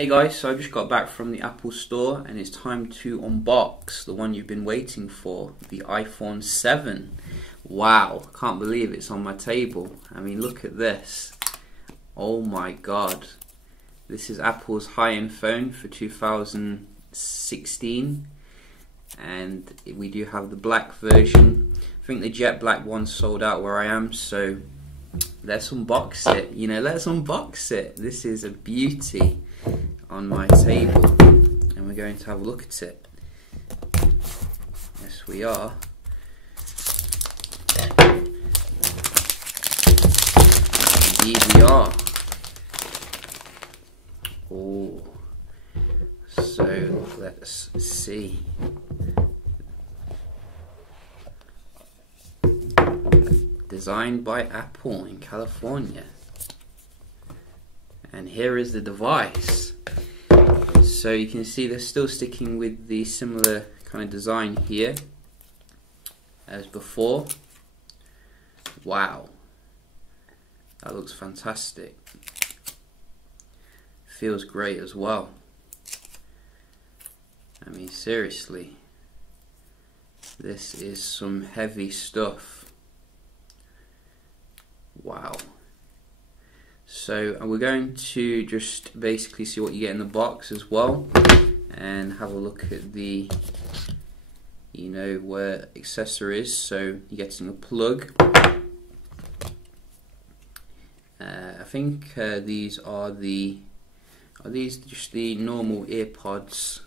Hey guys, so I just got back from the Apple store and it's time to unbox the one you've been waiting for, the iPhone 7. Wow, can't believe it's on my table. I mean, look at this. Oh my god. This is Apple's high-end phone for 2016 and we do have the black version. I think the jet black one sold out where I am, so let's unbox it. Let's unbox it. This is a beauty on my table and we're going to have a look at it. Yes, we are. Indeed we are. Oh, so let's see. Designed by Apple in California. And here is the device. So you can see they're still sticking with the similar kind of design here as before. Wow, that looks fantastic. Feels great as well. I mean, seriously, this is some heavy stuff. Wow. So we're going to just basically see what you get in the box as well, and have a look at the, where accessories. So you're getting a plug. I think these are these just the normal earpods?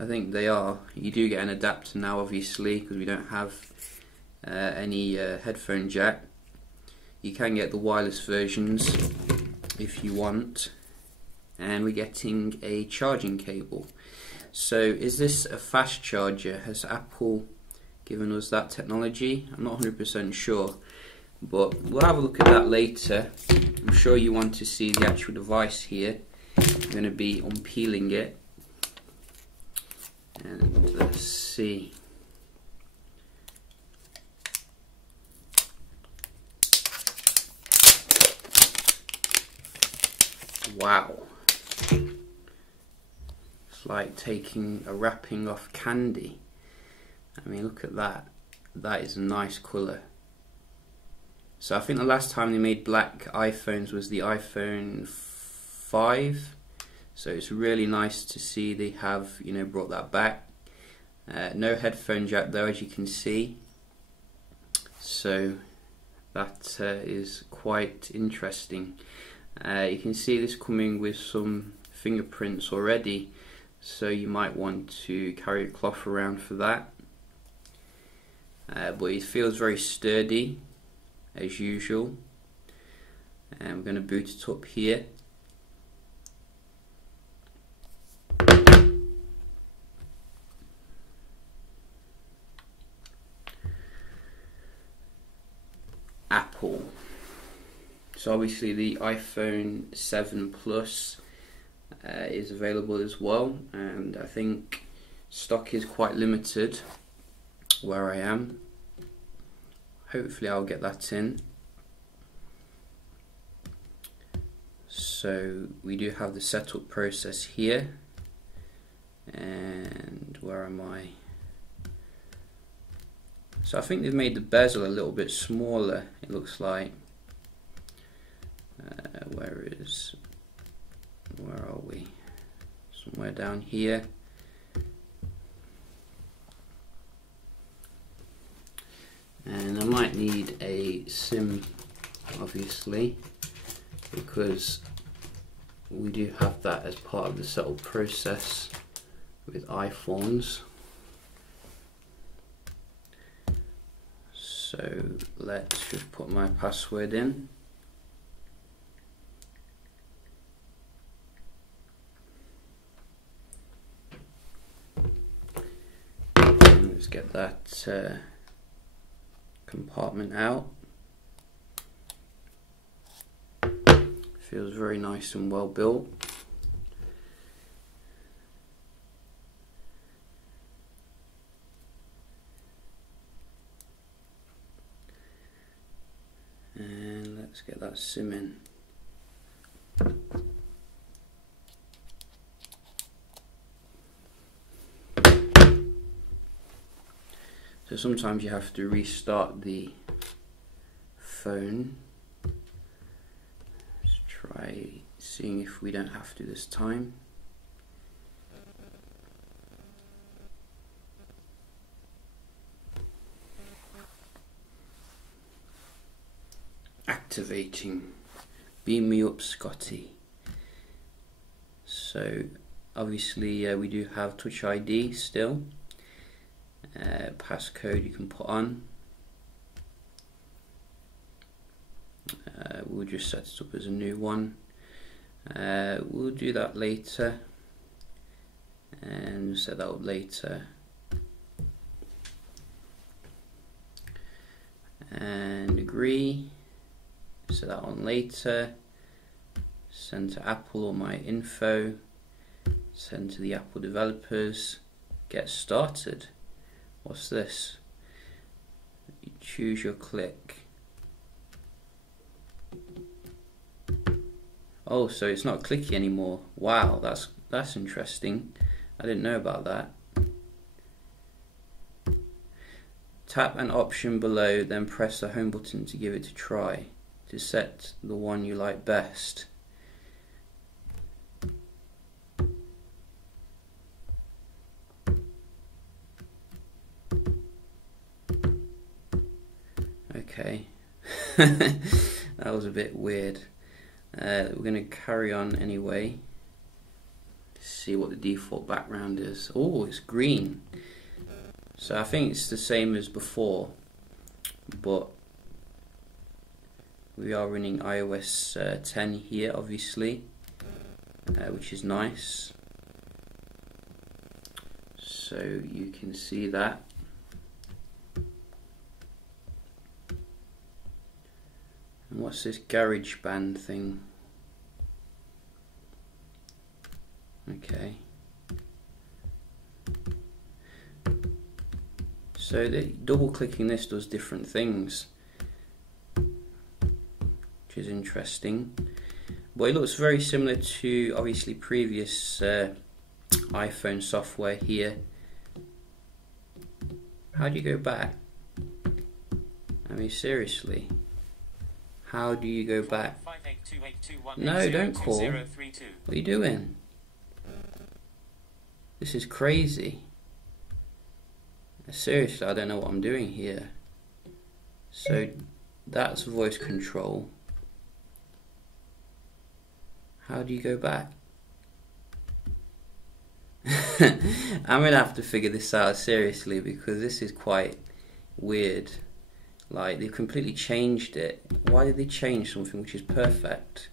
I think they are. You do get an adapter now, obviously, because we don't have any headphone jack. You can get the wireless versions if you want, and we're getting a charging cable. So is this a fast charger? Has Apple given us that technology? I'm not 100% sure, but we'll have a look at that later. I'm sure you want to see the actual device here. I'm going to be unpeeling it, and let's see. Wow, it's like taking a wrapping off candy. I mean, look at that. That is a nice colour. So I think the last time they made black iPhones was the iPhone 5. So it's really nice to see they have, brought that back. No headphone jack though, as you can see. So that is quite interesting. You can see this coming with some fingerprints already, so you might want to carry a cloth around for that. But it feels very sturdy as usual, and we're going to boot it up here. Apple. So obviously the iPhone 7 Plus is available as well, and I think stock is quite limited where I am. Hopefully I'll get that in. So we do have the setup process here, and where am I? So I think they've made the bezel a little bit smaller, it looks like. Where are we? Somewhere down here. And I might need a SIM, obviously, because we do have that as part of the setup process with iPhones. So let's just put my password in. Let's get that compartment out. Feels very nice and well built. And let's get that SIM in. So sometimes you have to restart the phone. Let's try seeing if we don't have to this time. Activating. Beam me up, Scotty. So obviously we do have Touch ID still. Passcode you can put on. We'll just set it up as a new one. We'll do that later, and set that up later. And agree. Set that on later. Send to Apple all my info. Send to the Apple developers. Get started. What's this? You choose your click. Oh, so it's not clicky anymore. Wow, that's interesting. I didn't know about that. Tap an option below, then press the home button to give it a try. To set the one you like best. Okay, that was a bit weird. We're going to carry on anyway. See what the default background is. Oh, it's green. So I think it's the same as before, but we are running iOS 10 here, obviously, which is nice. So you can see that. And what's this GarageBand thing? Okay. So double clicking this does different things, which is interesting. But it looks very similar to obviously previous iPhone software here. How do you go back? I mean, seriously. How do you go back? No, don't call. What are you doing? This is crazy. Seriously, I don't know what I'm doing here. So that's voice control. How do you go back? I'm gonna have to figure this out seriously, because this is quite weird. Like, they've completely changed it. Why did they change something which is perfect?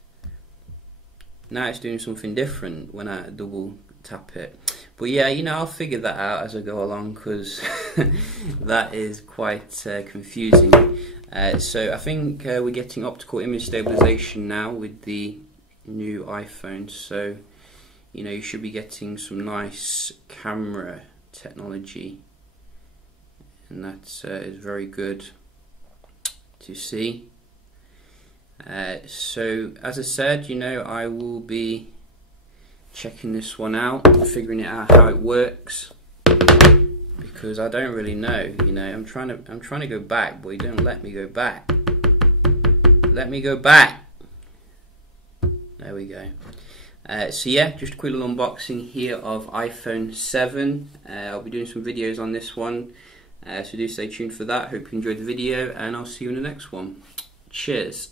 Now it's doing something different when I double tap it. But yeah, you know, I'll figure that out as I go along, because that is quite confusing. So I think we're getting optical image stabilization now with the new iPhone. So, you know, you should be getting some nice camera technology, and that is very good to see. So as I said, you know, I will be checking this one out, figuring it out how it works, because I don't really know. You know, I'm trying to go back, but you don't let me go back. Let me go back. There we go. So yeah, just a quick little unboxing here of iPhone 7. I'll be doing some videos on this one, so do stay tuned for that. Hope you enjoyed the video, and I'll see you in the next one. Cheers.